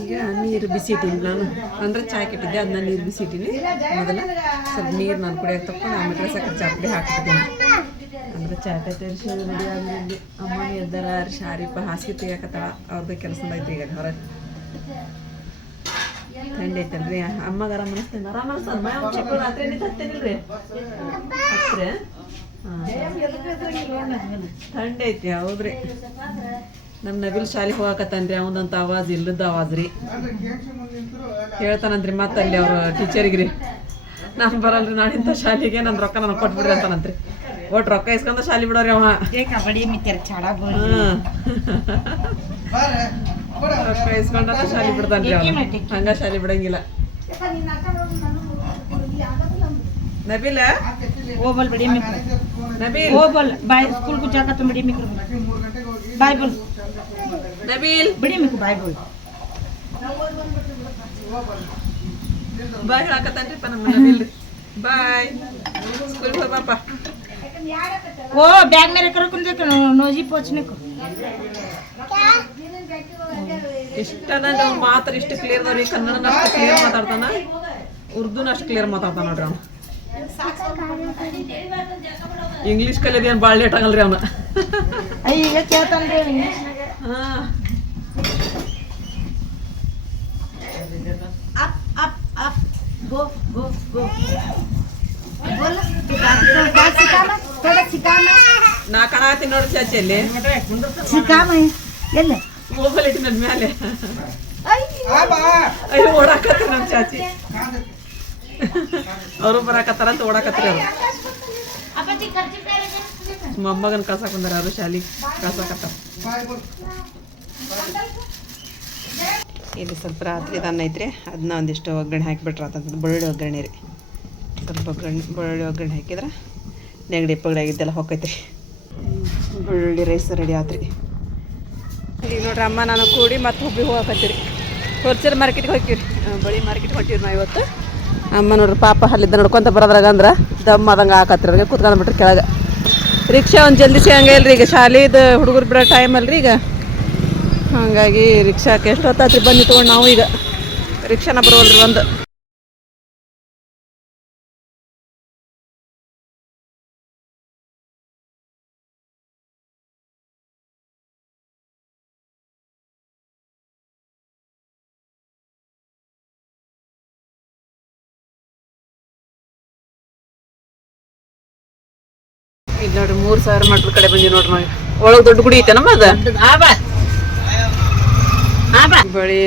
ಈಗ ನೀರು ಬಿಸಿ ಇಟ್ಟೀನಿ ನಾನು. ಅಂದ್ರೆ ಚಾಯ್ ಕೆಟ್ಟಿದ್ದೆ ಅದನ್ನ ನೀರು ಬಿಸಿ ಇಟ್ಟೀನಿ ಮೊದಲ ಸ್ವಲ್ಪ ನೀರು ನಾನು ಕುಡಿಯೋಕೆ ತಕೊಂಡು ಆಮೇಲೆ ಸಕ್ಕರೆ ಚಾ ಪುಡಿ ಹಾಕಿದ್ದೀನಿ ಅಂದ್ರೆ ಚಾಟ ತರಿಸಿ ರೆಡಿ ಆದ್ಮೇಲೆ ಅಮ್ಮ ಎದ್ದಾರ ಶಾರಿಪ್ಪ ಹಾಸಿಗೆ ತೆಗಿಯಾಕತ್ತಾಳ. ಅವ್ರದ್ದು ಕೆಲಸ ಐತಿ ಈಗ ಹೊರ ಥಂಡಿ ಐತಲ್ರಿ. ಅಮ್ಮಗ ಆರಾಮ ಅನಿಸ್ತೇನೆ? ಆರಾಮ ಅನಿಸ್ತದ ರಾತ್ರಿ ಹತ್ತೇನಿಲ್ರಿ? ಹತ್ತಿರ? ಹೌದ್ರಿ. ನಮ್ಮ ನಬಿಲ್ ಶಾಲೆಗೆ ಹೋಗಾಕತ್ತಾನ್ರಿ ಅವನಂತ ಆವಾಜ್ ಇಲ್ಲದ ಆವಾಜ್ ರೀ ಹೇಳ್ತಾನಂತ್ರಿ ಮತ್ತೆ ಅಲ್ಲಿ ಅವ್ರ ಟೀಚರಿಗೆ ರೀ ನಾನು ಬರಲ್ರಿ ನಾಳಿಂದ ಶಾಲೆಗೆ ನನ್ನ ರೊಕ್ಕ ನನಗೆ ಕೊಟ್ಬಿಡ್ರಿ ಅಂತಾನಂತ್ರಿ. ಒಟ್ಟು ರೊಕ್ಕ ಇಸ್ಕೊಂಡ ಶಾಲೆ ಬಿಡೋರಿ ಅವ. ಕಬಡ್ಡಿ. ರೊಕ್ಕ ಇಸ್ಕೊಂಡ ಶಾಲೆ ಬಿಡ್ತಾನ್ರಿ ಅವ್ನು. ಹಂಗ ಶಾಲೆ ಬಿಡಂಗಿಲ್ಲ. ನಬಿಲ ಓಬಲ್ ಬಿಡಿ ನಬೀಲ್ ಓಬಲ್ ಬಾಯ್ ಸ್ಕೂಲ್ ಕುಚ್ಚಾಕತ್ತ ಬಿಡಿ ಬಡಿ ಮಿಕ್ರು ಬಾಯ್ ಬೋಲ್ ನಬೀಲ್. ಬಿಡಿ ಮಿಕ್ರು ಬಾಯ್ ಬೋಲ್. ಬಾಯ್ ಹಾಕತ್ತಾನ್ರಿಪ್ಪ ನಮ್ಮ ನಬೀಲ್. ಬಾಯ್. ಸ್ಕೂಲ್ ಹೋಗಪ್ಪ ಓ ಬ್ಯಾಗ್ ಮೇರೆ ಕರ್ಕೊಂಡ್ ನೋಜಿ ಪೋಚ್ನೆ ಇಷ್ಟದ ಅವ್ನು ಮಾತ್ರ ಇಷ್ಟು ಕ್ಲಿಯರ್ ಅದಾವ್ರಿ ಕನ್ನಡನ ಅಷ್ಟು ಕ್ಲಿಯರ್ ಮಾತಾಡ್ತಾನ. ಉರ್ದುನ ಅಷ್ಟು ಕ್ಲಿಯರ್ ಮಾತಾಡ್ತಾನ ನೋಡ್ರಿ ಅವ್ನು. ಇಂಗ್ಲೀಷ್ ಕಲಿಯೋದೇನು ಭಾಳ ಲೇಟ್ ಆಗಲ್ರಿ ಅವನು. ಈಗ ಕೇಳ್ತಾನ್ರಿ ಹಾ. बोल ನಾ ಕಾಣತೀನಿ ನೋಡ್ರಿ ಚಾಚಿಯಲ್ಲಿ ಸಿಕಾಮ ಎಲ್ಲ? ಮೊಬೈಲ್ ಇಟ್ಟಿನ ಮೇಲೆ ಅಯ್ಯೋ. ಓಡಾಕತ್ತಾರ ನಮ್ಮ ಚಾಚಿ. ಅವರು ಬರಾಕತ್ತಾರ ಅಂತ ಓಡಾಕತ್ತಾರ ಅವ್ರು. ಅಪ್ಪಾಜಿ ಖರ್ಚು ಮೊಮ್ಮಗನ್ ಕಳ್ಸಾಕ್ ಬಂದಾರ ಅವರು ಶಾಲಿ ಕಳ್ಸಾಕತ್ತಾರ. ಇಲ್ಲಿ ಸ್ವಲ್ಪ ರಾತ್ರಿ ಅನ್ನ ಐತ್ರಿ. ಅದನ್ನ ಒಂದಿಷ್ಟು ಒಗ್ಗರಣೆ ಹಾಕಿಬಿಟ್ರೆ ಅಂತಂದ್ರೆ ಬೆಳ್ಳುಳ್ಳಿ ಒಗ್ಗರಣೆ ರೀ. ಸ್ವಲ್ಪ ಒಗ್ಗರಣೆ ಬೆಳ್ಳುಳ್ಳಿ ಒಗ್ಗರಣೆ ಹಾಕಿದ್ರೆ ನೆಗಡಿ ಪಗಡಿ ಆಗಿದ್ದೆಲ್ಲ ಹೊಕ್ಕೈತ್ರಿ. ಬೆಳ್ಳುಳ್ಳಿ ರೈಸ್ ರೆಡಿ ಆತ್ರಿ. ಈಗ ನೋಡ್ರಿ ಅಮ್ಮ ನಾನು ಕೂಡಿ ಮತ್ತೆ ಹುಬ್ಬಿ ಹೋಗಕತ್ತೀರಿ ಹೋಲ್ಸೇಲ್ ಮಾರ್ಕೆಟ್ಗೆ ಹೋಗ್ತೀವಿ ಬಳಿ ಮಾರ್ಕೆಟ್ಗೆ ಹೊಂಟೀವಿ ನಾವು ಇವತ್ತು. ಅಮ್ಮ ನೋಡ್ರಿ ಪಾಪ ಅಲ್ಲಿದ್ದ ನೋಡ್ಕೊಂತ ಬರೋದ್ರಾಗ ಅಂದ್ರೆ ದಮ್ ಆದಂಗೆ ಹಾಕತ್ರಿ ಅವ್ರಿಗೆ. ಕೂತ್ಕೊಂಡ್ಬಿಟ್ರಿ ಕೆಳಗೆ. ರಿಕ್ಷಾ ಒಂದು ಜಲ್ದಿ ಸಿಗಂಗೆ ಇಲ್ರಿ ಈಗ. ಶಾಲೆದು ಹುಡುಗರು ಬಿಡೋ ಟೈಮ್ ಅಲ್ರಿ ಈಗ. ಹಾಗಾಗಿ ರಿಕ್ಷಾ ಎಷ್ಟೊತ್ತಾತ್ರಿ ಬಂದು ನಿಂತ್ಕೊಂಡು ನಾವು ಈಗ. ರಿಕ್ಷಾನ ಬರೋಲ್ರಿ ಒಂದು ಇದು ನೋಡ್ರಿ ಮೂರ್ ಸಾವಿರ ಮಟ್ರ ಕಡೆ ಬಂದಿವಿ ನೋಡ್ರಿ ನಾವು ಒಳಗ್ ದೊಡ್ಡ ಗುಡಿ ಐತೆ ಅದ? ಬಳಿ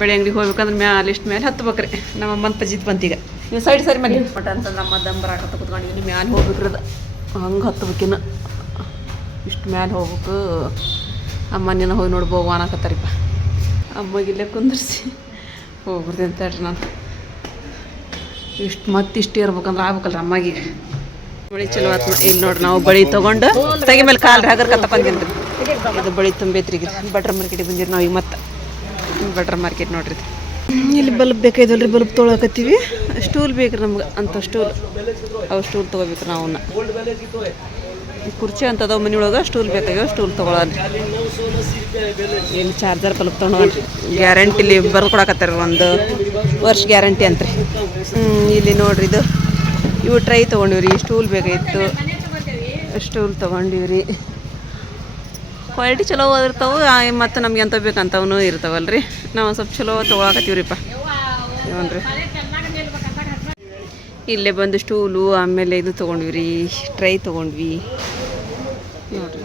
ಬೆಳೆ ಅಂಗಡಿಗೆ ಹೋಗ್ಬೇಕಂದ್ರೆ ಮ್ಯಾಲ ಲಿಸ್ಟ್ ಮೇಲೆ ಹತ್ಬೇಕ್ರಿ. ನಮ್ಮ ಅಮ್ಮನ ಪಜಿತ್ ಬಂತೀಗ. ನೀವು ಸೈಡ್ ಸರಿ ಮೇಲೆ ಮಟ ಅಂತ ನಮ್ಮ ದಮ್ ಬರಾಕತ್ತ ಕುತ್ಕೊಂಡಿದ್ದೀನಿ ಮ್ಯಾಲೆ ಹೋಗ್ಬೇಕ್ರಿ ಅದು ಹಂಗೆ ಹತ್ಬೇಕಿನ್ನು ಇಷ್ಟು ಮ್ಯಾಲೆ ಹೋಗ್ಬೇಕು. ಅಮ್ಮನಿನ ಹೋಗಿ ನೋಡ್ಬೋ ಅನ್ನಕತ್ತಾರಿಪ್ಪ. ಅಮ್ಮಗಿಲ್ಲೇ ಕುಂದರ್ಸಿ. ಹೋಗ್ಬಿಡ್ತೀನಿ ಅಂತ ಹೇಳ್ರಿ ನಾನು. ಇಷ್ಟು ಮತ್ತೆ ಇಷ್ಟು ಇರ್ಬೇಕಂದ್ರೆ ಆಗ್ಬೇಕಲ್ರಿ ಅಮ್ಮಗೆ. ಬಳಿ ಚಲೋ ಆತ್ಮ ಇಲ್ಲಿ ನೋಡ್ರಿ ನಾವು ಬಳಿ ತೊಗೊಂಡು ತೆಗಿ ಮೇಲೆ ಕಾಲ್ ಹಾಗರ್ ಕತ್ತ ಬಂದಿನ್ರಿ ಇದು ಬಳಿ ತುಂಬೈತ್ರಿ ಬಟ್ರ್ ಮಾರ್ಕೆಟಿಗೆ ಬಂದಿರಿ ನಾವು ಈಗ ಮತ್ತೆ. ಬಟ್ರ್ ಮಾರ್ಕೆಟ್ ನೋಡ್ರಿ ಇಲ್ಲಿ ಬಲ್ಬ್ ಬೇಕಾಯ್ದಲ್ರಿ ಬಲ್ಬ್ ತೊಳಕತ್ತೀವಿ. ಸ್ಟೂಲ್ ಬೇಕ್ರಿ ನಮ್ಗೆ ಅಂತ ಸ್ಟೂಲ್. ಅವು ಸ್ಟೂಲ್ ತೊಗೋಬೇಕು ನಾವು ಅವನ್ನ ಕುರ್ಚಿ ಅಂತ ಮನೆಯೊಳಗೆ ಸ್ಟೂಲ್ ಬೇಕಾಗ್ಯಾವ ಸ್ಟೂಲ್ ತೊಗೊಳಲ್ರಿ ಏನು ಚಾರ್ಜರ್ ಬಲ್ಬ್ ತೊಗೊಂಡ್ರಿ ಗ್ಯಾರಂಟಿಲಿ ಬರ್ದು ಕೊಡಕತ್ತಾರ ಒಂದು ವರ್ಷ ಗ್ಯಾರಂಟಿ ಅಂತ್ರಿ ರೀ. ಇಲ್ಲಿ ನೋಡ್ರಿ ಇದು. ಇವು ಟ್ರೈ ತೊಗೊಂಡಿವ್ರಿ ಸ್ಟೂಲ್ ಬೇಕಾಗಿತ್ತು ಸ್ಟೂಲ್ ತೊಗೊಂಡಿವ್ರಿ. ಕ್ವಾಲಿಟಿ ಚಲೋ ಇರ್ತಾವೆ. ಮತ್ತು ನಮ್ಗೆ ಎಂತ ಬೇಕಂತವನು ಇರ್ತಾವಲ್ರಿ. ನಾವು ಸ್ವಲ್ಪ ಚಲೋ ತೊಗೊಳಕತ್ತೀವ್ರಿಪ್ಪ. ರೀ ಇಲ್ಲೇ ಬಂದು ಸ್ಟೂಲು, ಆಮೇಲೆ ಇದು ತೊಗೊಂಡ್ವಿ ಟ್ರೈ ತೊಗೊಂಡ್ವಿ. ನೋಡ್ರಿ.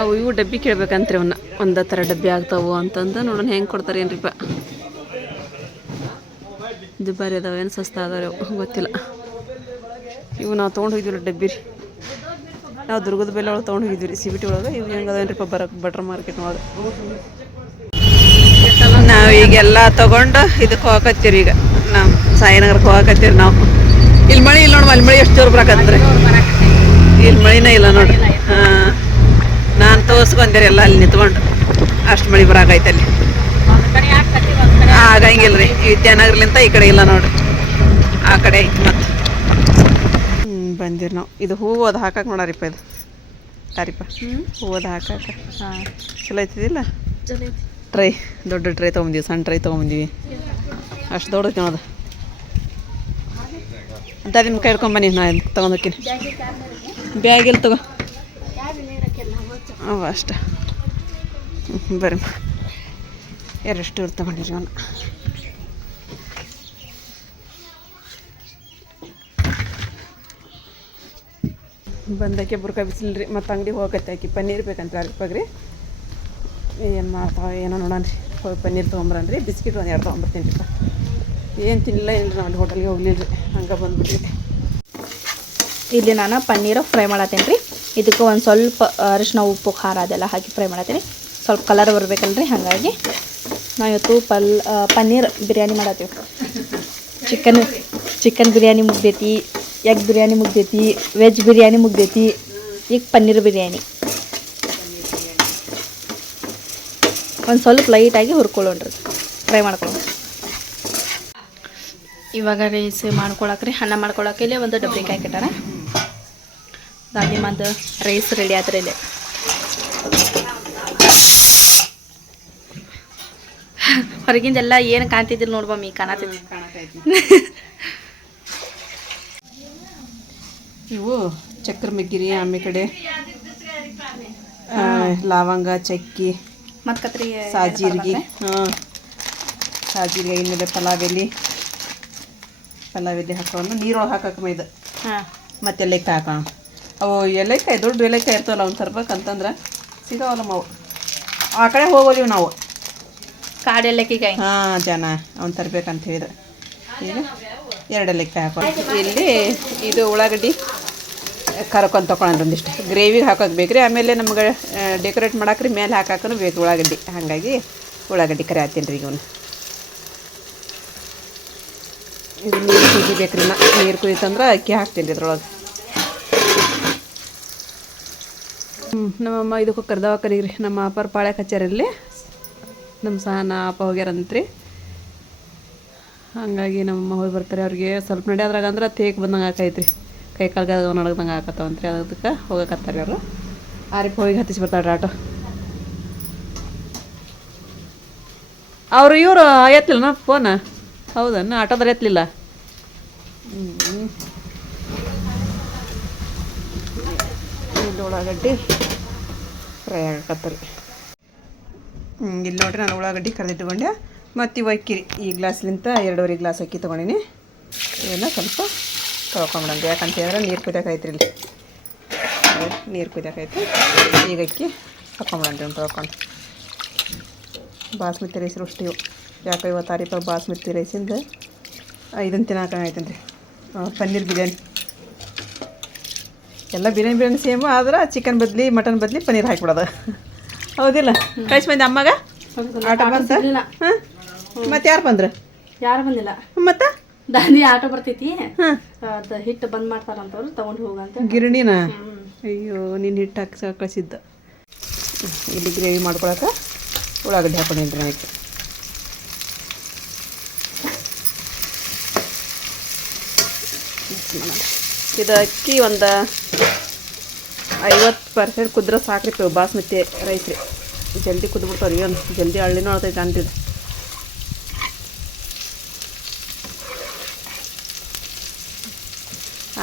ಅವು ಇವು ಡಬ್ಬಿ ಕೇಳ್ಬೇಕಂತ್ರಿ ಅವನ್ನ ಒಂದ ಥರ ಡಬ್ಬಿ ಆಗ್ತಾವು ಅಂತಂದು ನೋಡೋಣ ಹೆಂಗೆ ಕೊಡ್ತಾರೆ ಏನ್ರಿಪ್ಪ ದುಬಾರಿ ಅದಾವ ಏನು ಸಸ್ತ ಅದಾವ ಗೊತ್ತಿಲ್ಲ. ಇವು ನಾವು ತೊಗೊಂಡು ಹೋಗಿದ್ವಿ ಡಬ್ಬಿ ರೀ ನಾವು ದುರ್ಗದ ಬೆಲೆ ಒಳಗೆ ತೊಗೊಂಡು ಹೋಗಿದ್ವಿ ರೀ. ಸಿ ಬಿ ಟಿ ಒಳಗೆ ಇವು ಹೆಂಗದೇನ್ರಿಪ್ಪ ಬರಕ್ಕೆ ಬಟ್ರ್ ಮಾರ್ಕೆಟ್ ಒಳಗೆ ನಾವು ಈಗೆಲ್ಲ ತಗೊಂಡು ಇದಕ್ಕೆ ಹೋಗಕತ್ತೀರಿ ಈಗ. ನಾವು ಸಾಯಿನಗರಕ್ಕೆ ಹೋಗಕತ್ತೀರಿ ನಾವು. ಇಲ್ಲಿ ಮಳೆ ಇಲ್ಲ ನೋಡಿ, ಅಲ್ಲಿ ಮಳೆ ಎಷ್ಟು ಜೋರು ಬರಕತ್ರಿ ಇಲ್ಲಿ ಮಳಿನೇ ಇಲ್ಲ ನೋಡಿ ಹಾಂ. ನಾನು ತೋರಿಸ್ಕೊಂತೀರಿ ಎಲ್ಲ ಅಲ್ಲಿ ನಿಂತ್ಕೊಂಡು. ಅಷ್ಟು ಮಳೆ ಬರಾಕೈತೆ ಅಲ್ಲಿ. ಆಗಂಗಿಲ್ಲ ರೀ ವಿದ್ಯಾನಗರ್ಲಿಂತ ಈ ಕಡೆ ಇಲ್ಲ ನೋಡಿ ಆ ಕಡೆ ಐತಿ ಮತ್ತೆ. ಬಂದಿರಿ ನಾವು. ಇದು ಹೂವು ಅದು ಹಾಕಕ್ಕೆ ನೋಡಾರಿಪ್ಪ ಇದು. ತಾರಿಪ್ಪ ಹೂವು ಅದು ಹಾಕಕ್ಕೆ ಹಾಂ. ಚಲೋ ಐತಿದಿಲ್ಲ ಟ್ರೈ. ದೊಡ್ಡ ಟ್ರೈ ತೊಗೊಂಬಂದೀವಿ ಸಣ್ಣ ಟ್ರೈ ತೊಗೊಂಬಂದೀವಿ. ಅಷ್ಟು ದೊಡ್ಡದು ನೋಡೋದು ಅಂತ ನಿಮ್ಮ ಕೈ ಹಿಡ್ಕೊಂಬನ್ನಿ ನಾ ತೊಗೊಂಡೋಕ್ಕಿನಿ ಬ್ಯಾಗ್ ಬ್ಯಾಗಿಲ್ಲ ತಗೋ? ಅವ ಅಷ್ಟ. ಹ್ಞೂ ಬರ್ರಿ ಎರಡು ಇವ್ರು ತೊಗೊಂಡಿರಿ ಅವನು ಬಂದಕ್ಕೆ ಬುರ್ಕ ಬಿಸಿಲ್ರಿ, ಮತ್ತು ಅಂಗಡಿ ಹೋಗತ್ತೆ ಆಕಿ. ಪನ್ನೀರ್ ಬೇಕಂತ ಅಲ್ಪಾಗ್ರಿ ಏನು ಮಾಡ್ತಾವ, ಏನೋ ನೋಡೋಣ ರೀ. ಹೋಗಿ ಪನ್ನೀರ್ ತೊಗೊಂಬರನ್ರಿ ಬಿಸ್ಕಿಟ್ ಒಂದು ಎರಡು ತೊಗೊಂಬರ್ತೀನಿ ರೀ ಏನು ತಿನ್ನಲಿಲ್ಲ ಇಲ್ಲ ನಾವು ಅಲ್ಲಿ ಹೋಟೆಲ್ಗೆ ಹೋಗ್ಲಿಲ್ಲ ರೀ ಹಂಗೆ ಬಂದ್ಬಿಟ್ರಿ ಇಲ್ಲಿ ನಾನು ಪನ್ನೀರ ಫ್ರೈ ಮಾಡತ್ತೇನೆ ರೀ. ಇದಕ್ಕೆ ಒಂದು ಸ್ವಲ್ಪ ಅರಿಶಿನ, ಉಪ್ಪು, ಖಾರ ಅದೆಲ್ಲ ಹಾಕಿ ಫ್ರೈ ಮಾಡತ್ತೀನಿ. ಸ್ವಲ್ಪ ಕಲರ್ ಬರ್ಬೇಕಲ್ರಿ, ಹಾಗಾಗಿ ನಾವು ಇವತ್ತು ಪಲ್ ಪನ್ನೀರ್ ಬಿರಿಯಾನಿ ಮಾಡತ್ತೀವಿ. ಚಿಕನ್ ಚಿಕನ್ ಬಿರಿಯಾನಿ ಮುಗ್ದೈತಿ. ಎಗ್ ಬಿರಿಯಾನಿ ಮುಗ್ದೈತಿ ವೆಜ್ ಬಿರಿಯಾನಿ ಮುಗ್ದೈತಿ ಈಗ ಪನ್ನೀರ್ ಬಿರಿಯಾನಿ. ಒಂದು ಸ್ವಲ್ಪ ಲೈಟಾಗಿ ಹುರ್ಕೊಳ್ಳೋಣ್ರಿ ಫ್ರೈ ಮಾಡ್ಕೊಳ್ಳೋಣ. ಇವಾಗ ರೈಸ್ ಮಾಡ್ಕೊಳಕ್ರಿ ಅನ್ನ ಮಾಡ್ಕೊಳಕ್ಕೆ ಇಲ್ಲೇ ಒಂದು ಡಬ್ಬಿ ಕಾಯಿ ಕಟ್ಟಾರ ದಾದಿ ಮತ್ತು ರೈಸ್ ರೆಡಿ ಆದ್ರೆ ಇಲ್ಲೇ. ಹೊರಗಿಂದೆಲ್ಲ ಏನು ಕಾಣ್ತಿದ್ದಿಲ್ಲ ನೋಡ್ಬಮ್ಮಿ ಕಾಣತೈತಿ ಇವು ಚಕ್ರ ಮೆಗ್ಗಿರಿ ಆಮೇಲೆ ಕಡೆ. ಲವಂಗ ಚಕ್ಕಿ ಮತ್ತು ಕತ್ರಿ ಸಾಜೀರಿಗೆ. ಹಾಂ. ಸಾಜೀರಿಗೆ ಇನ್ಮೇಲೆ ಪಲಾವ್ ಎಲೆ ಪಲಾವ್ ಎಲೆ ಹಾಕೊಂಡು ನೀರೊಳಗೆ ಹಾಕಕ್ಕೆ ಇದು ಹಾಂ. ಮತ್ತೆ ಎಲೆಕಾಯಿ ಹಾಕೋಣ ಅವು ಎಲೆಕಾಯಿ ದೊಡ್ಡ ಎಲೆಕಾಯಿ ಇರ್ತಾವಲ್ಲ ಅವ್ನು ತರ್ಬೇಕಂತಂದ್ರೆ ಸಿಗಾವಲ್ಲ ಅವು ಆ ಕಡೆ ಹೋಗೋದಿವಿ ನಾವು. ಕಾಡೆಲ್ಲಕ್ಕಿಕಾಯಿ ಹಾಂ ಜನ ಅವ್ನು ತರ್ಬೇಕಂತ ಹೇಳಿದ್ರೆ. ಈಗ ಎರಡು ಎಲೆಕಾಯಿ ಹಾಕೋ ಇಲ್ಲಿ ಇದು ಉಳ್ಳಾಗಡ್ಡಿ. ಕರ್ಕೊಂಡು ತೊಗೊಳೋಣ ಒಂದಿಷ್ಟು. ಗ್ರೇವಿಗೆ ಹಾಕೋದು ಬೇಕ್ರಿ. ಆಮೇಲೆ ನಮ್ಗೆ ಡೆಕೋರೇಟ್ ಮಾಡಾಕ್ರಿ. ಮೇಲೆ ಹಾಕಾಕನು ಬೇಕು ಉಳ್ಳಾಗಡ್ಡಿ. ಹಾಗಾಗಿ ಉಳ್ಳಾಗಡ್ಡಿ ಕರೆ ಹಾಕ್ತೀನಿ ರೀ ಇವನು ಇದು ನೀರು ಕುದಿಬೇಕ್ರಿ ನಾ. ನೀರು ಕುದಿತಂದ್ರೆ ಅಕ್ಕಿ ಹಾಕ್ತೀನಿ ರೀ ಇದ್ರೊಳಗೆ ನಮ್ಮಮ್ಮ ಇದಕ್ಕೆ ಕರ್ದವ ಕರೀರಿ ನಮ್ಮ ಅಪ್ಪರ ಪಾಳೆ ಕಚೇರಿಯಲ್ಲಿ ನಮ್ಮ ಸಹನ ಅಪ್ಪ ಹೋಗ್ಯಾರಂತ್ರಿ. ಹಾಗಾಗಿ ನಮ್ಮಮ್ಮ ಹೋಗಿ ಬರ್ತಾರೆ. ಅವ್ರಿಗೆ ಸ್ವಲ್ಪ ನಡೆಯೋದ್ರಾಗ ಅಂದ್ರೆ ತೇಕ್ ಬಂದಂಗೆ ಆಕೈತ್ರಿ. ಕೈ ಕಾಲ್ಗೆ ನಡಗ್ದಂಗೆ ಆಕತ್ತವಂತ್ರಿ ಅದಕ್ಕೆ ಹೋಗಕತ್ತಾರೆ ಅವರು ಆರಿಪ್ ಹೋಗಿ ಹತ್ತಿಸಿ ಬರ್ತಾರೆ ಆಟೋ. ಅವರು ಇವರು ಎತ್ತಲಿಲ್ಲ ಫೋನ ಹೌದನ್ನ ಆಟೋದ್ರೆ ಎತ್ತಲಿಲ್ಲ ಉಳ್ಳಾಗಡ್ಡಿ ಫ್ರೈ ಆಗಕತ್ತರಿ ಇಲ್ಲಿ ನೋಡ್ರಿ ನಾನು ಉಳ್ಳಾಗಡ್ಡಿ ಕರೆದಿಟ್ಟುಕೊಂಡೆ ಮತ್ತು ಇವಾಗ ಅಕ್ಕಿ ಈ ಗ್ಲಾಸ್ಲಿಂತ ಎರಡೂವರೆ ಗ್ಲಾಸ್ ಅಕ್ಕಿ ತೊಗೊಂಡಿನಿ. ಇವೆಲ್ಲ ಸ್ವಲ್ಪ ತೊಳ್ಕೊಂಬಿಡಂಗೆ ಯಾಕಂತ ಹೇಳಿದ್ರೆ ನೀರು ಕುದಿಯಾಕೈತ್ರಿ ಇಲ್ಲಿ. ನೀರು ಕುದಿಯಾಕೈತೆ ಈಗ ಅಕ್ಕಿ ಹಾಕೊಂಬಿಡಂರಿ ಒಂದು ತೊಳ್ಕೊಂಡು. ಬಾಸ್ಮತಿ ರೈಸ್ ರೊಟ್ಟಿ ಇವು. ಯಾಕೆ ಇವತ್ತು ತಾರೀಪ ಬಾಸ್ಮತಿ ರೈಸಿಂದ ಇದನ್ನು ತಿನ್ನಕೈತೇನೆ ರೀ ಪನ್ನೀರ್ ಬಿರಿಯಾನಿ. ಎಲ್ಲ ಬಿರಿಯಾನಿ ಬಿರಿಯಾನಿ ಸೇಮ್ ಆದ್ರೆ ಚಿಕನ್ ಬದ್ಲಿ ಮಟನ್ ಬದ್ಲಿ ಪನ್ನೀರ್ ಹಾಕ್ಬಿಡೋದು. ಹೌದಿಲ್ಲ? ಕಳ್ಸಿ ಬಂದೆ ಅಮ್ಮಗ? ಆಟ ಬಂತ? ಹಾಂ? ಮತ್ತೆ ಯಾರು ಬಂದ್ರೆ? ಯಾರು ಬಂದಿಲ್ಲ. ಮತ್ತೆ? ದಾದಿ ಆಟೋ ಬರ್ತೈತಿ. ಅದು ಹಿಟ್ಟು ಬಂದ್ ಮಾಡ್ತಾರಂತವ್ರು ತಗೊಂಡು ಹೋಗಂತ ಗಿರಣಿನ? ಅಯ್ಯೋ ನೀನು ಹಿಟ್ಟು ಹಾಕಿ ಕಳಿಸಿದ್ದ. ಇಲ್ಲಿ ಗ್ರೇವಿ ಮಾಡ್ಕೊಳಕ ಉಳ್ಳಾಗಡ್ಡಿ ಹಾಕೊಂಡಿದ್ರೆ ಆಯ್ತು ಇದು ಅಕ್ಕಿ ಒಂದು ಐವತ್ತು ಪರ್ಸೆಂಟ್ ಕುದ್ರೆ ಸಾಕ್ರಿ ಬಾಸ್ಮತಿ ರೈಸ್ ರೀ ಜಲ್ದಿ ಕುದ್ಬಿಡ್ತಾವ್ರಿ ಒಂದು ಜಲ್ದಿ ಹಳ್ಳಿನೂ ಅಳ್ತೈತೆ ಅಂತಿದ್ದು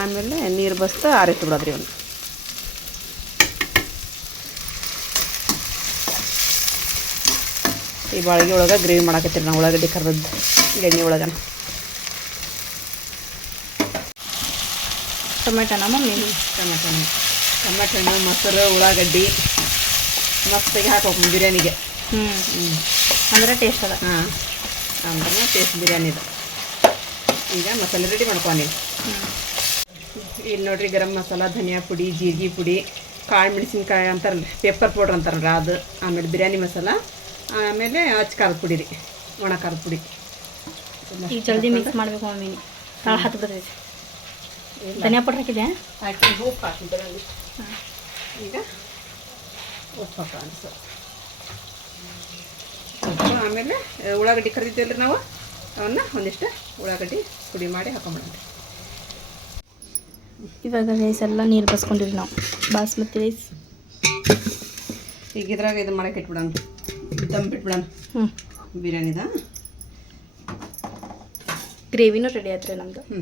ಆಮೇಲೆ ನೀರು ಬಸ್ತು ಆರಿಟ್ಟು ಬಿಡೋದ್ರಿ ಒಂದು. ಈ ಬಾಳಿಗೆ ಒಳಗೆ ಗ್ರೇವಿ ಮಾಡಾಕತ್ತೀರಿ ನಾವು ಉಳ್ಳಾಗಡ್ಡಿ ಕರೆದದ್ದು ಎಣ್ಣೆ ಒಳಗನ. ಟೊಮೆಟೊನ ಮಮ್ಮಿ ಟೊಮೆಟೊ ಟೊಮೆಟೊ ಹಣ್ಣು ಮೊಸರು ಉಳ್ಳಾಗಡ್ಡಿ ಮಸ್ತಾಗಿ ಹಾಕೋಕೆ ಬಿರಿಯಾನಿಗೆ. ಹ್ಞೂ ಹ್ಞೂ ಅಂದರೆ ಟೇಸ್ಟ್ ಅದ. ಹಾಂ. ಅಂದ್ರೆ ಟೇಸ್ಟ್ ಬಿರಿಯಾನಿದು. ಈಗ ಮಸಾಲೆ ರೆಡಿ ಮಾಡ್ಕೊಂಡು ಇಲ್ಲಿ ನೋಡ್ರಿ ಗರಂ ಮಸಾಲ ಧನಿಯಾ ಪುಡಿ ಜೀರಿಗೆ ಪುಡಿ ಕಾಳು ಮೆಣಸಿನ್ಕಾಯಿ ಅಂತಾರಲ್ಲ ಪೇಪರ್ ಪೌಡ್ರ್ ಅಂತಾರಲ್ಲ ಅದು ಆಮೇಲೆ ಬಿರಿಯಾನಿ ಮಸಾಲ ಆಮೇಲೆ ಅಚ್ಚ ಖಾರದ ಪುಡಿ ರೀ ಒಣ ಖಾರದ ಪುಡಿ. ಈಗ ಜಲ್ದಿ ಮಿಕ್ಸ್ ಮಾಡಬೇಕು ಮಮ್ಮಿ ತಾಳ ಹತ್ತು ಬಿಡ್ತೈತಿ. ಧನಿಯಾ ಪೌಡ್ರ್ ಹಾಕಿದೆ ಹಾಕಿ ಉಪ್ಪು ಹಾಕಿದ್ರೆ ಈಗ ಉಪ್ಪು ಆಮೇಲೆ ಉಳ್ಳಾಗಡ್ಡಿ ಕರಿದಿದ್ದೇವೆ ನಾವು? ಅವನ್ನ ಒಂದಿಷ್ಟು ಉಳ್ಳಾಗಡ್ಡಿ ಪುಡಿ ಮಾಡಿ ಹಾಕೊಂಬಿಡೋಣ ಇವಾಗ ರೈಸ್ ಎಲ್ಲ ನೀರು ಬಸ್ಕೊಂಡಿರಿ ನಾವು. ಬಾಸ್ಮತಿ ರೈಸ್ ಈಗ ಇದ್ರಾಗ ಇದು ಮಾಡಕ್ಕೆ ಇಟ್ಬಿಡೋಣ. ತಂಬಿಟ್ಬಿಡೋಣ ಬಿಟ್ಬಿಡೋಣ. ಹ್ಞೂ ಬಿರಿಯಾನಿದ? ಗ್ರೇವಿನೂ ರೆಡಿ ಆಯ್ತು ರೀ ನಮ್ಮದು ಹ್ಞೂ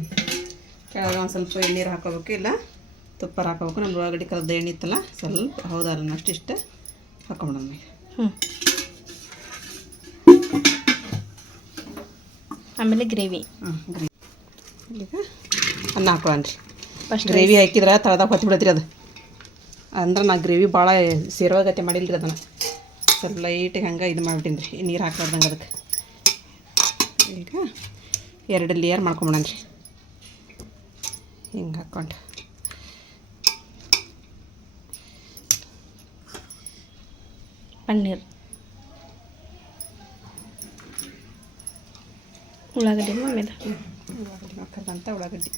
ಕೆಳಗೆ ಒಂದು ಸ್ವಲ್ಪ ಎಣ್ಣೀರು ಹಾಕೋಬೇಕು ಇಲ್ಲ ತುಪ್ಪ ಹಾಕೋಬೇಕು. ನಮ್ಮ ಒಳಗಡೆ ಕರೆದ ಎಣ್ಣೆ ಇತ್ತಲ್ಲ ಸ್ವಲ್ಪ ಹೌದಲ್ಲ ಅಷ್ಟು ಇಷ್ಟ ಹಾಕೊಂಬಿಡೋಣ ಹ್ಞೂ ಆಮೇಲೆ ಗ್ರೇವಿ. ಹಾಂ ಗ್ರೇವಿ. ಈಗ ಅನ್ನ ಹಾಕೊಳ್ಳೋಣ ರೀ. ಗ್ರೇವಿ ಹಾಕಿದ್ರೆ ತಳದಾಗ ಹೊತ್ತು ಬಿಡತ್ರಿ ಅದು. ಅಂದ್ರೆ ನಾ ಗ್ರೇವಿ ಭಾಳ ಸೇರುವಾಗತ್ತೆ ಮಾಡಿಲ್ಲ ರೀ ಅದನ್ನು. ಸ್ವಲ್ಪ ಲೈಟಿಗೆ ಹಂಗೆ ಇದು ಮಾಡ್ಬಿಟ್ಟಿನಿ ರೀ. ನೀರು ಹಾಕ್ಲಾರ್ದಂಗೆ ಅದಕ್ಕೆ ಈಗ ಎರಡು ಲೇಯರ್ ಮಾಡ್ಕೊಂಬಿಡೋಣ ರೀ. ಹಿಂಗೆ ಹಾಕ್ಕೊಂಡು. ಪನ್ನೀರ್. ಉಳ್ಳಾಗಡ್ಡಿ ಮಮ್ಮಿದ. ಉಳ್ಳಾಗಡ್ಡಿ ಹಾಕೋದಂತ ಉಳ್ಳಾಗಡ್ಡಿ.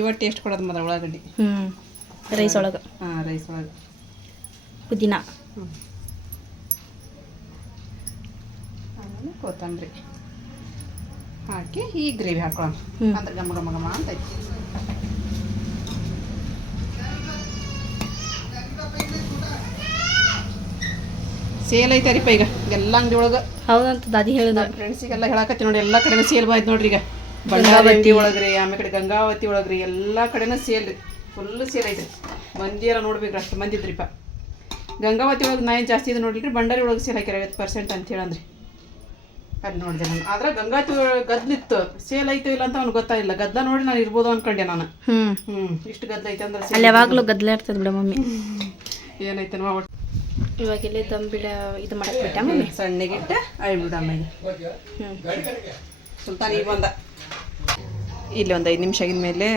ಇವ ಟೇಸ್ಟ್ ಕೊಡೋದು ಮಾತ್ರ ಉಳ್ಳಾಗಡ್ಡಿ. ಹ್ಞೂ ರೈಸ್ ಒಳಗೆ. ಹಾಂ ರೈಸ್ ಒಳಗೆ. ಪುದೀನ. ಆಮೇಲೆ ಕೊತ್ತಂಬರಿ. ಹಾಕಿ ಈ ಗ್ರೇವಿ ಹಾಕೊಳ್ಳೋಣ. ಅಂದ್ರೆ ಗಮ ಗಮ ಗಮ ಅಂತ ಐತಿ. ಸೇಲ್ ಐತಾರಿಪ್ಪ ಈಗ. ಎಲ್ಲ ಅಂಗಡಿ ಒಳಗೆ. ಹೌದಂತ ದಾದಿ ಹೇಳಿದ. ಫ್ರೆಂಡ್ಸಿಗೆಲ್ಲ ಹೇಳಕತ್ತಿ ನೋಡಿ ಎಲ್ಲ ಕಡೆ ಸೇಲ್ ಬಾಯ್ತು ನೋಡ್ರಿ ಈಗ. ಅಂಗಡಿ ಒಳಗ್ರಿ ಆಮೇಲೆ ಕಡೆ ಗಂಗಾವತಿ ಒಳಗ್ರಿ ಎಲ್ಲ ಕಡೆನೂ ಸೇಲ್ ರೀ. ಫುಲ್ ಸೇಲ್ ಐತೆ ಮಂದಿರ ಎಲ್ಲ ನೋಡ್ಬೇಕ್ರಿ ಅಷ್ಟು ಮಂದಿ ಇದ್ರಿಪ್ಪ. ಗಂಗಾವತಿ ಒಳಗೆ ನಾ ಏನು ಜಾಸ್ತಿ ಇದೆ ನೋಡ್ರಿ ಬಂಡಾರಿ ಒಳಗೆ ಸೇಲ್ ಹಾಕಿರ ಐವತ್ತು ಪರ್ಸೆಂಟ್ ಅಂತ ಹೇಳಂದ್ರಿ. ಅದು ನೋಡಿದೆ ನಾನು. ಆದ್ರೆ ಗಂಗಾವತಿ ಒಳಗೆ ಗದ್ಲಿತ್ತು. ಸೇಲ್ ಐತೋ ಇಲ್ಲ ಅಂತ ಅವ್ನಿಗೆ ಗೊತ್ತಾಗಿಲ್ಲ ಗದ್ದ ನೋಡಿ ನಾನು ಇರ್ಬೋದು ಅನ್ಕೊಂಡೆ ನಾನು. ಹ್ಞೂ ಹ್ಞೂ ಇಷ್ಟು ಗದ್ದ ಐತೆ ಅಂದ್ರೆ ಅಲ್ಲಿ ಯಾವಾಗಲೂ ಗದ್ದಲ ಇರ್ತದೆ ಬಿಡ ಮಮ್ಮಿ. ಏನೈತೆ ನಾವು ಇವಾಗ ಇಲ್ಲೇ ದಮ್ ಬಿಡ ಇದು ಮಾಡಕ್ಕೆ ಬಿಟ್ಟ ಮಮ್ಮಿ? ಸಣ್ಣಗಿಟ್ಟು ಅಳ್ಬಿಡ ಆಮೇಲೆ. ಹ್ಞೂ ಸುಲ್ತಾನ್ ಈಗ ಬಂದ. ಇಲ್ಲಿ ಒಂದು ಐದು ನಿಮಿಷ ಆಗಿದ ಮೇಲೆ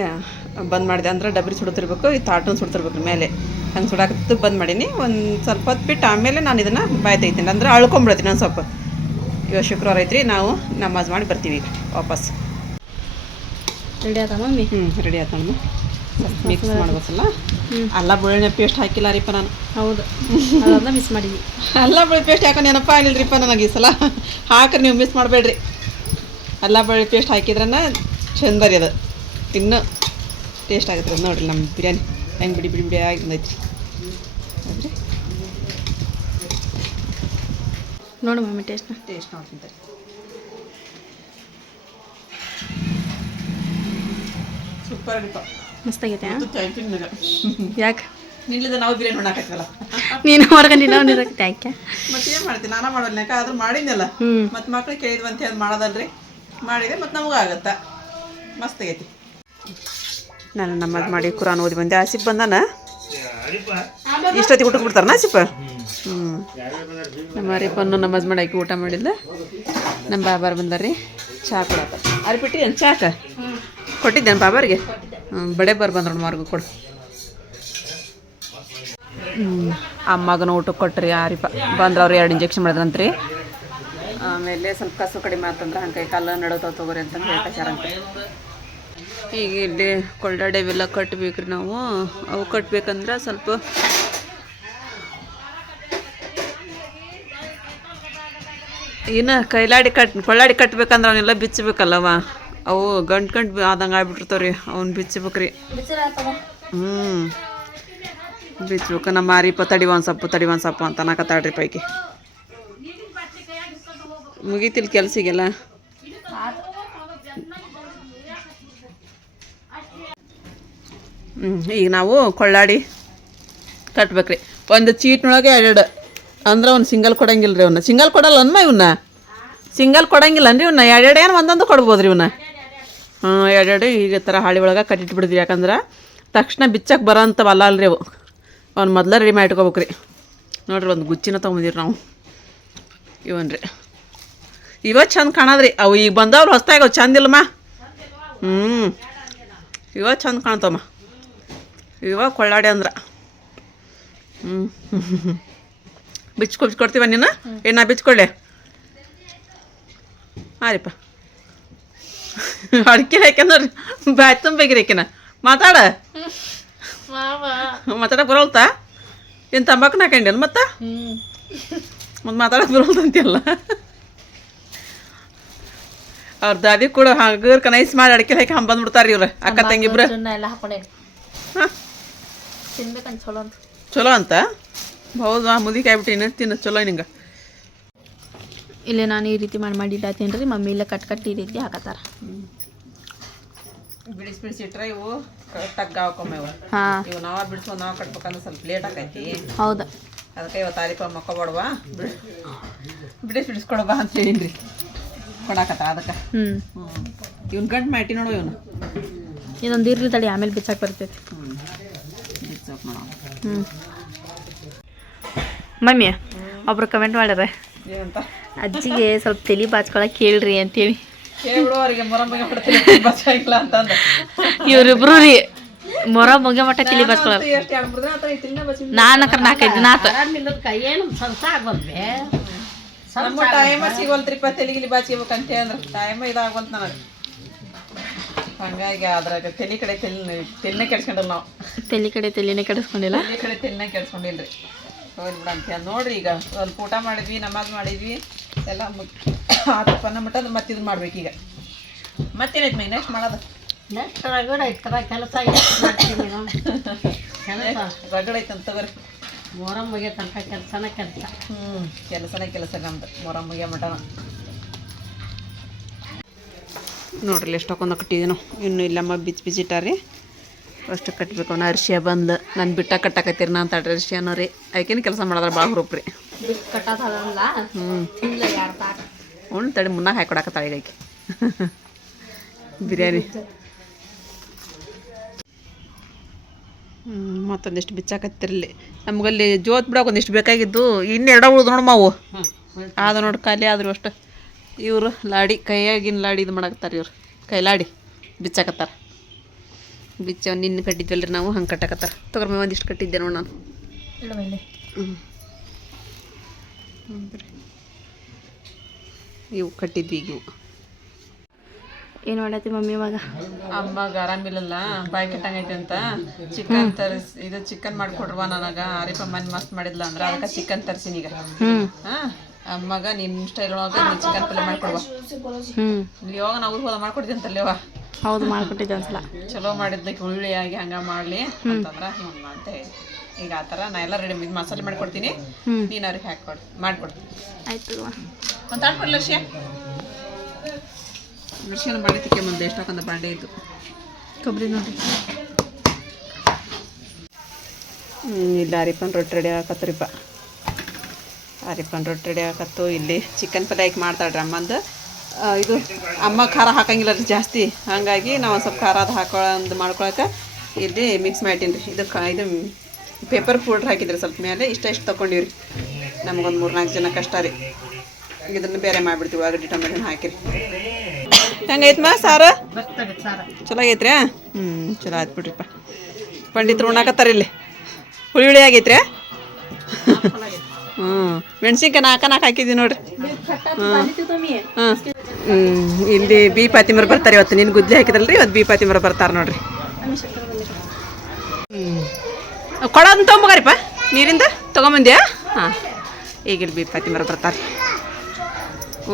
ಬಂದ್ ಮಾಡಿದೆ ಅಂದ್ರೆ ಡಬ್ರಿ ಸುಡ್ತಿರ್ಬೇಕು ಈ ತಾಟನ್ ಸುಡ್ತಿರ್ಬೇಕು ಮೇಲೆ. ಹಂಗೆ ಸುಡಾಕತ್ತು ಬಂದ್ ಮಾಡೀನಿ. ಒಂದು ಸ್ವಲ್ಪ ಹೊತ್ತು ಬಿಟ್ಟು ಆಮೇಲೆ ನಾನು ಇದನ್ನು ಬಾಯ್ ತೆಗಿತೀನಿ ಅಂದ್ರೆ ಅಳ್ಕೊಂಬಿಡ್ತೀನಿ ಒಂದು ಸ್ವಲ್ಪ. ಇವಾಗ ಶುಕ್ರವಾರ ಐತ್ರಿ ನಾವು ನಮಾಜ್ ಮಾಡಿ ಬರ್ತೀವಿ ಈಗ ವಾಪಸ್. ರೆಡಿ ಆದ ಮಮ್ಮಿ? ಹ್ಞೂ ರೆಡಿ ಆಯ್ತು ಮಮ್ಮಿ. ಮಿಕ್ಸ್ ಮಾಡ್ಬೇಕಲ್ಲ? ಅಲ್ಲ ಬೆಳ್ಳುಳ್ಳಿ ಪೇಸ್ಟ್ ಹಾಕಿಲ್ಲ ರೀಪ್ಪ ನಾನು. ಹೌದು. ಅದನ್ನ ಮಿಸ್ ಮಾಡಿದ್ವಿ. ಅಲ್ಲ ಬೆಳ್ಳುಳ್ಳಿ ಪೇಸ್ಟ್ ಹಾಕೋ ನೆನಪ ಆಗಿಲ್ರಿಪ್ಪ ನನಗೆ ಈ ಸಲ. ಹಾಕ್ರಿ ನೀವು ಮಿಸ್ ಮಾಡಬೇಡ್ರಿ. ಅಲ್ಲ ಬೆಳ್ಳುಳ್ಳಿ ಪೇಸ್ಟ್ ಹಾಕಿದ್ರನ ಚಂದ ರೀ ಅದು ತಿನ್ನೋ ಟೇಸ್ಟ್ ಆಗುತ್ತೆ ಅದು ನೋಡ್ರಿ ನಮ್ಮ ಬಿರಿಯಾನಿ ಹೆಂಗೆ ಬಿಡಿ ಬಿಡಿ ಬಿಡಿ ಆಗಿ ಬಂದೈತಿ ಹೌದ್ರಿ ನೋಡು ಮಮ್ಮಿ ಟೇಸ್ಟ್ನ ಟೇಸ್ಟ್ ನೋಡ್ತೀನಿ ಸೂಪರ್ ಆಗಿಪ್ಪ ಮಸ್ತಾಗೈತೆ ಯಾಕೆ ನಿಲ್ಲಿದ ನಾವು ಬಿರಿಯಾನಿ ಮಾಡಾಕತ್ತಲ್ಲ ನೀನು ಹೊರಗೆ ನೀನು ನಿರಕ್ತೆ ಯಾಕೆ ಮತ್ತೆ ಏನು ಮಾಡ್ತೀನಿ ನಾನು ಮಾಡೋಲ್ಲ ಆದ್ರೂ ಮಾಡಿದ್ನಲ್ಲ ಮತ್ತೆ ಮತ್ತು ಮಕ್ಳಿಗೆ ಕೇಳಿದ್ವಿ ಅಂತ ಹೇಳಿ ಮಾಡೋದಲ್ರಿ ಮಾಡಿದೆ ಮತ್ತು ನಮಗೂ ಆಗತ್ತ ಮಸ್ತ್ ಆಗೈತಿ. ನಾನು ನಮ್ಮದು ಮಾಡಿ ಕುರಾನ್ ಓದಿ ಬಂದೆ. ಆಸಿಫ್ ಬಂದಾನ? ಇಷ್ಟೊತ್ತಿಗೆ ಊಟಕ್ಕೆ ಬಿಡ್ತಾರನ ಆಸಿಪ್ ಹ್ಞೂ ನಮ್ಮ ಅರಿಪನ್ನು ನಮಾಜ್ ಮಾಡಿ ಆಕಿ ಊಟ ಮಾಡಿಲ್ಲ ನಮ್ಮ ಬಾಬಾರ್ ಬಂದಾರ್ರಿ. ಚಹಾ ಕೊಡಪ್ಪ. ಅರಿಪಿಟ್ಟಿ ಏನು ಚಾಕ? ಕೊಟ್ಟಿದ್ದೇನೆ ಬಾಬಾರಿಗೆ? ಹ್ಞೂ ಬಡೆ ಬರ್ ಬಂದ್ರು ಮಾರ್ಗ ಕೊಡು. ಹ್ಞೂ ಅಮ್ಮಗನ ಊಟಕ್ಕೆ ಕೊಟ್ರಿ ಆರಿಪ ಬಂದ್ರೆ ಅವ್ರು ಎರಡು ಇಂಜೆಕ್ಷನ್ ಮಾಡಿದ್ರಂತ್ರಿ. ಆಮೇಲೆ ಸ್ವಲ್ಪ ಕಸು ಕಡಿಮೆ ಆತಂದ್ರೆ ಹಂಗೆ ಕಾಲ ನಡೋತಾವ ತಗೋರಿ ಅಂತಂದು ಹೇಳ್ತಾರಂತೆ ಈಗ ಇಲ್ಲಿ ಕೊಳ್ಳಾಡೆ ಇವೆಲ್ಲ ರೀ ನಾವು. ಅವು ಕಟ್ಬೇಕಂದ್ರೆ ಸ್ವಲ್ಪ ಇನ್ನು ಕೈಲಾಡಿ ಕಟ್, ಕೊಳ್ಳಾಡಿ ಕಟ್ಬೇಕಂದ್ರೆ ಅವನ್ನೆಲ್ಲ ಬಿಚ್ಚಬೇಕಲ್ಲವ? ಅವು ಗಂಟು ಗಂಟು ಆದಂಗೆ ಆಗ್ಬಿಟ್ಟಿರ್ತಾವ್ರಿ, ಅವ್ನು ಬಿಚ್ಚಬೇಕ್ರಿ. ಹ್ಞೂ ಬಿಚ್ಚಬೇಕು, ನಮ್ಮ ಮಾರಿಪ್ಪ ತಡಿ ಒಂದು ಸೊಪ್ಪು ತಡಿ ಒಂದು ಸೊಪ್ಪು ಅಂತ ನಾಕತ್ತಾಡ್ರಿ ಪೈಕಿ. ಮುಗೀತಿಲ್ ಕೆಲ್ಸಿಗೆಲ್ಲ ಹ್ಞೂ ಈಗ ನಾವು ಕೊಳ್ಳಾಡಿ ಕಟ್ಬೇಕ್ರಿ. ಒಂದು ಚೀಟ್ನೊಳಗೆ ಎರಡು. ಅಂದ್ರೆ ಅವ್ನು ಸಿಂಗಲ್ ಕೊಡಂಗಿಲ್ಲ ರೀ ಅವನ್ನ ಸಿಂಗಲ್ ಕೊಡಲ್ಲ ಅನ್ಮ ಇವನ್ನ ಸಿಂಗಲ್ ಕೊಡಂಗಿಲ್ಲ ಅನ್ರಿ ಇವನ್ನ ಎರಡೆರಡು ಏನು ಒಂದೊಂದು ಕೊಡ್ಬೋದು ರೀ ಇವನ್ನ ಹ್ಞೂ ಎರಡೆರಡು ಈ ಥರ ಹಾಳಿ ಒಳಗೆ ಕಟ್ಟಿಟ್ಬಿಡಿದ್ವಿ ಯಾಕಂದ್ರೆ ತಕ್ಷಣ ಬಿಚ್ಚಕ್ಕೆ ಬರೋಂಥವಲ್ಲ ಅಲ್ರಿ ಅವು. ಅವ್ನು ಮೊದಲೇ ರೆಡಿ ಮಾಡಿ ಇಟ್ಕೋಬೇಕು ರೀ ನೋಡ್ರಿ ಒಂದು ಗುಚ್ಚಿನ ತೊಗೊಂಬಂದಿರಿ ನಾವು. ಇವನ್ ರೀ ಇವ ಚಂದ ಕಾಣದ್ರಿ. ಅವು ಈಗ ಬಂದವ್ರು ಹೊಸ್ತಾಗ ಅವು. ಚಂದಿಲ್ಲಮ್ಮ ಹ್ಞೂ ಇವ ಚಂದ ಕಾಣ್ತಮ್ಮ ಇವ ಕೊಳ್ಳಾಡಿ ಅಂದ್ರೆ. ಹ್ಞೂ ಬಿಚ್ಕೊ ಬಿಚ್ಕೊಡ್ತೀವ ನೀನು? ಏನು ಬಿಚ್ಕೊಳ್ಳೆ ಹಾಂ ರೀಪ್ಪ ಅಡ್ಕೆ ಹಾಕ್ಯಂದ್ರೆ ಬ್ಯಾ ತುಂಬೇಕ್ರಿ ಆಕಿನ ಮಾತಾಡ. ಮಾತಾಡಕ್ಕೆ ಬರೋಲ್ತಾ? ಏನು ತಂಬಾಕು ಹಾಕೊಂಡೇನು ಮತ್ತೆ? ಮತ್ತು ಮಾತಾಡಕ್ಕೆ ಬರೋಲ್ತ ಅಂತಿಲ್ಲ ಅವ್ರ ದಾದಿ ಕೂಡ ಹಂಗರ್ ಕನೈಸ್ ಮಾಡಿ ಅಡಿಕೆ ಹಾಕಿ ಹಂಗೆ ಬಂದ್ಬಿಡ್ತಾರೆ ಇವ್ರು ಅಕ್ಕ ತಂಗಿಬ್ರು. ಎಲ್ಲ ಹಾಕೊಂಡೆ ಹಾಂ. ತಿನ್ಬೇಕಂತ ಚಲೋ ಅಂತ. ಚಲೋ ಅಂತ? ಹೌದಾ ಮುದಿಕಾಯಿ ಬಿಟ್ಟಿನ ತಿನ್ನ ಚಲೋ ನಿಂಗೆ. ಇಲ್ಲ ನಾನು ಈ ರೀತಿ ಮಾಡಿ ಮಾಡಿ ಇಡತ್ತೀನಿ ರೀ ಮಮ್ಮಿ ಇಲ್ಲ ಕಟ್ ಕಟ್ ಈ ರೀತಿ ಹಾಕತ್ತಾರ. ಬಿಡಿಸಿ ಬಿಡಿಸಿ ಇಟ್ರೆ ಇವು ಕರೆಕ್ಟಾಗಿ ಹಾಕೊಮ್ಮೆ ಇವು. ಹಾಂ. ಇವು ನಾವ ಬಿಡಿಸೋ ನಾವು ಕಟ್ಬೇಕಂದ್ರೆ ಸ್ವಲ್ಪ ಲೇಟ್ ಆಕೈತಿ. ಹೌದು. ಅದಕ್ಕೆ ಇವತ್ತು ತಾರೀಕು ಮಕ್ಕೊಬೇಡವಾ ಬಿಡಿಸಿ ಬಿಡಿಸ್ಕೊಡ್ಬಾ ಅಂತ ಹೇಳಿನ್ರಿ. ಕೊಡಾಕತ್ತ ಅದಕ್ಕೆ. ಹ್ಞೂ ಇವ್ನ ಗಂಟು ಮಾಡಿ ನೋಡು ಇವನು. ಇದೊಂದು ಇರ್ಲಿ ತಡಿ ಆಮೇಲೆ ಬಿಚ್ಚಾಕ್ ಬರ್ತೈತಿ. ಹ್ಞೂ ಮಮ್ಮಿ ಒಬ್ರು ಕಮೆಂಟ್ ಮಾಡ್ಯಾರ ಏನಂತ? ಅಜ್ಜಿಗೆ ಸ್ವಲ್ಪ ತಲೆ ಬಾಚ್ಕೊಳಕ್ ಕೇಳ್ರಿ ಅಂತೇಳಿ. ಇವ್ರಿಬ್ರು ರೀ ಮೊರ ಮುಗಿ ಮಟ್ಟ ತಲೆ ಬಾಚ್ಕೊಳ ನಾನು ಅಕ್ಕ ನಾಲ್ಕೈದು ದಿನ ಆತ. ಟೈಮ ಸಿಗೋಲ್ತ್ರಿಪ್ಪ ಅಂತ ಬಾಚಿಬೇಕಂತ ಅಂದ್ರೆ. ಟೈಮ ಇದಾಗಂತ ನನಗೆ. ಹಂಗಾಗಿ ಅದ್ರಾಗ ತಲೆ ಕಡೆ ತೆಲಿ ತಲೆನೇ ಕೆಡ್ಸ್ಕೊಂಡಲ್ಲ ನಾವು. ತಲೆ ಕಡೆ ತಲೆನೇ ಕೆಡಿಸ್ಕೊಂಡಿಲ್ಲ? ತಲೆ ಕಡೆ ತೆಲಿನೇ ಕೆಡ್ಸ್ಕೊಂಡಿಲ್ಲ ರೀ ಬಿಡ ಅಂತ ನೋಡ್ರಿ ಈಗ ಒಂದು ಊಟ ಮಾಡಿದ್ವಿ ನಮಾಜ್ ಮಾಡಿದ್ವಿ ಎಲ್ಲ ಮುಖ್ಯ ಆತಪ್ಪ ನಮ್ಮ ಮಟ್ಟ ಮತ್ತೆ ಇದು ಮಾಡ್ಬೇಕೀಗ ಮತ್ತೇನೈತಿ ಮೈ ನೆಕ್ಸ್ಟ್ ಮಾಡೋದು? ಕೆಲಸ ರಗಡ ಐತಂತ ತಗೋರಿ. ಮೊರಂ ಮುಗಿಯ ತನಕ ಕೆಲಸನ ಕೆಲಸ. ಹ್ಞೂ ಕೆಲಸನೇ ಕೆಲಸ ನಮ್ದು. ಮೊರಮ್ಮಗೆ ಮುಗಿಯ ಮಟನ ನೋಡ್ರಿ ಎಷ್ಟೊಕ್ಕೊಂದು ಕಟ್ಟಿದ್ದೀನೋ ಇನ್ನು ಇಲ್ಲಮ್ಮ ಬಿಚ್ಚಿ ಬಿಚ್ಚಿಟ್ಟಾರಿ ಅಷ್ಟು ಕಟ್ಟಬೇಕು ನಾ ಅರ್ಶಿಯ ಬಂದು. ನಾನು ಬಿಟ್ಟ ಕಟ್ಟಾಕತ್ತೀರಿ ನಾ ತಡ್ರಿ ಅರ್ಶಿ ಅನ್ನೋರಿ. ಆಯ್ಕೇನು ಕೆಲಸ ಮಾಡಿದ್ರೆ ಭಾಳ ಹುರುಪ್ರಿ ರೀ. ಹ್ಞೂ ಉಣ್ ತಡಿ ಮುನ್ನಾಗ ಹಾಕೊಡಕತ್ತಾಳೆ ಈಗ ಆಕಿ. ಬಿರಿಯಾನಿ. ಹ್ಞೂ ಮತ್ತೊಂದಿಷ್ಟು ಬಿಚ್ಚಾಕತ್ತಿರಲಿ. ನಮಗಲ್ಲಿ ಜೋತ್ ಬಿಡಕ್ಕೆ ಒಂದಿಷ್ಟು ಬೇಕಾಗಿದ್ದು. ಇನ್ನೆರಡ ಉಳ್ದು ನೋಡಮ್ಮ ಅವು ಅದು ನೋಡಿ ಖಾಲಿ ಆದ್ರು ಅಷ್ಟು. ಇವರು ಲಾಡಿ ಕೈಯಾಗಿನ ಲಾಡಿ ಇದು ಇವರು. ಇವ್ರು ಕೈಲಾಡಿ ಬಿಚ್ಚಾಕತ್ತಾರ. ಬಿಚ್ಚ ನಿನ್ನೆ ರೀ ನಾವು ಹಂಗೆ ಕಟ್ಟಕತ್ತಾರ. ತಗೊರ್ಮೆ ಒಂದಿಷ್ಟು ಕಟ್ಟಿದ್ದೆ ನೋಡಿ ನಾನು. ಇವು ಕಟ್ಟಿದ್ವಿ ಈಗ ಇವು. ಏನು ಮಾಡತ್ತಿ ಮಮ್ಮಿ ಇವಾಗ? ಅಮ್ಮಗ ಆರಾಮಿಲ್ಲಲ್ಲ ಬಾಯಿ ಕೆಟ್ಟಂಗೈತೆ ಅಂತ. ಚಿಕನ್ ತರಿಸಿ ಇದು ಚಿಕನ್ ಮಾಡಿಕೊಡ್ರವ ನನಗ. ಆರಿಫ ಮನೆ ಮಸ್ತ್ ಮಾಡಿದ್ಲ ಅಂದ್ರೆ ಅದಕ್ಕೆ ಚಿಕನ್ ತರ್ಸಿನಿ ಈಗ. ಹ್ಞೂ ಹಾ. ಅಮ್ಮಗ ನಿಮ್ಮ ಸ್ಟೈಲ್ ಒಳಗೆ ಚಿಕನ್ ಪಲ್ಯ ಮಾಡ್ಕೊಡ್ವಾ. ಹ್ಞೂ ಯಾವಾಗ ನಾವು ಹೋದ ಮಾಡ್ಕೊಡ್ತೀನಿ ಅಂತಲ್ಲೇವ ಹೌದು ಮಾಡ್ಕೊಟ್ಟಿದ್ದೆ ಒಂದ್ಸಲ. ಚಲೋ ಮಾಡಿದ್ದಕ್ಕೆ ಹುಳಿ ಆಗಿ ಹಂಗೆ ಮಾಡಲಿ ಅಂತಂದ್ರೆ ಹಿಂಗೆ ಅಂತ. ಹೇಳಿ ಈಗ ಆ ಥರ ನಾ ಎಲ್ಲ ರೆಡಿ ಇದು ಮಸಾಲೆ ಮಾಡ್ಕೊಡ್ತೀನಿ. ಹ್ಞೂ ನೀನು ಅವ್ರಿಗೆ ಹಾಕ್ಕೊಡ್ ಮಾಡ್ಕೊಡ್ತೀನಿ ಆಯ್ತು ಒಂದು ತಾಡ್ಕೊಡ್ಲಿ ಲಕ್ಷ್ಯ. ಲಕ್ಷ್ಯನ ಬಾಂಡೆ ತಿಕ್ಕೆ ಮುಂದೆ ಬಾಂಡೆ ಇದ್ದು. ಕೊಬ್ಬರಿ ನೋಡಿ ಇಲ್ಲ ಆರಿಫನ್ ರೊಟ್ಟಿ ರೆಡಿ ಆಗತ್ತರಿಪ್ಪ ಆರಿಫನ್ ರೊಟ್ಟಿ ರೆಡಿ ಆಗತ್ತು, ಇಲ್ಲಿ ಚಿಕನ್ ಪಲ್ಯ ಹಾಕಿ ಮಾಡ್ತಾಳ್ರಿ ಅಮ್ಮಂದು. ಇದು ಅಮ್ಮ ಖಾರ ಹಾಕಂಗಿಲ್ಲ ರೀ, ಜಾಸ್ತಿ. ಹಾಗಾಗಿ ನಾವು ಒಂದು ಸ್ವಲ್ಪ ಖಾರ ಅದು ಹಾಕೊಳ್ಳೋದು ಮಾಡ್ಕೊಳಕ್ಕೆ ಇಲ್ಲಿ ಮಿಕ್ಸ್ ಮಾಡ್ತೀನಿ ರೀ. ಇದು ಇದು ಪೇಪರ್ ಪೌಡ್ರ್ ಹಾಕಿದ್ರಿ ಸ್ವಲ್ಪ ಮೇಲೆ, ಇಷ್ಟ ಇಷ್ಟು ತೊಗೊಂಡಿವ್ರಿ. ನಮಗೊಂದು ಮೂರು ನಾಲ್ಕು ಜನ ಕಷ್ಟ ರೀ. ಇದನ್ನು ಬೇರೆ ಮಾಡಿಬಿಡ್ತೀವಿ ಉಳ್ಳಾಗಡ್ಡಿ ಟೊಮೆಟೊನ ಹಾಕಿರಿ ಹೆಂಗೈತಮ್ಮ ಸಾರು? ಚಲೋ ಆಗೈತ್ರಿ ಹ್ಞೂ ಚಲೋ ಆಯ್ತು ಬಿಡ್ರಿಪ್ಪ. ಪಂಡಿತರು ಉಣ್ಣಾಕತ್ತಾರ ಇಲ್ಲಿ. ಹುಳಿ ಹುಳಿ ಆಗೈತ್ರಿ ಹ್ಞೂ ಮೆಣಸಿನ್ಕಾಯಿ ನಾಲ್ಕ ನಾಲ್ಕು ನೋಡ್ರಿ ಹ್ಞೂ ಇಲ್ಲಿ ಬಿ ಪಾತಿಮರ್ ಬರ್ತಾರೆ ಇವತ್ತು. ನೀನು ಗುದ್ಲಿ ಹಾಕಿದ್ರಲ್ರಿ, ಇವತ್ತು ಬಿ ಪಾತಿಮರ್ ಬರ್ತಾರೆ ನೋಡ್ರಿ. ಹ್ಞೂ ಕೊಡೋದನ್ನ ತೊಗೊಂಬಗಾರಿಪ್ಪ ನೀರಿಂದ ತೊಗೊಂಬಂದ್ಯಾ? ಹಾಂ. ಈಗಿಲ್ಲಿ ಬಿ ಪಾತಿಮರ ಬರ್ತಾರೆ.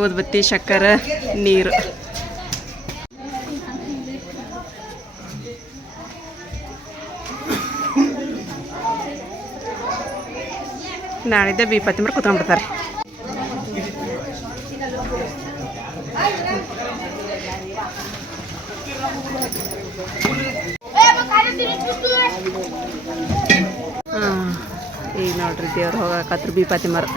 ಊದ್ಬತ್ತಿ ಶಕ್ಕರ, ನೀರು. ನಾಳಿದ್ದ ಬಿ ಮಾಡಿ ಕುತ್ಕೊಂಡ್ಬಿಡ್ತಾರೆ. ಈಗ ನೋಡ್ರಿ ದೇವ್ರು ಹೋಗಕತ್ರ ಬಿ ಪಾತಿಮರ್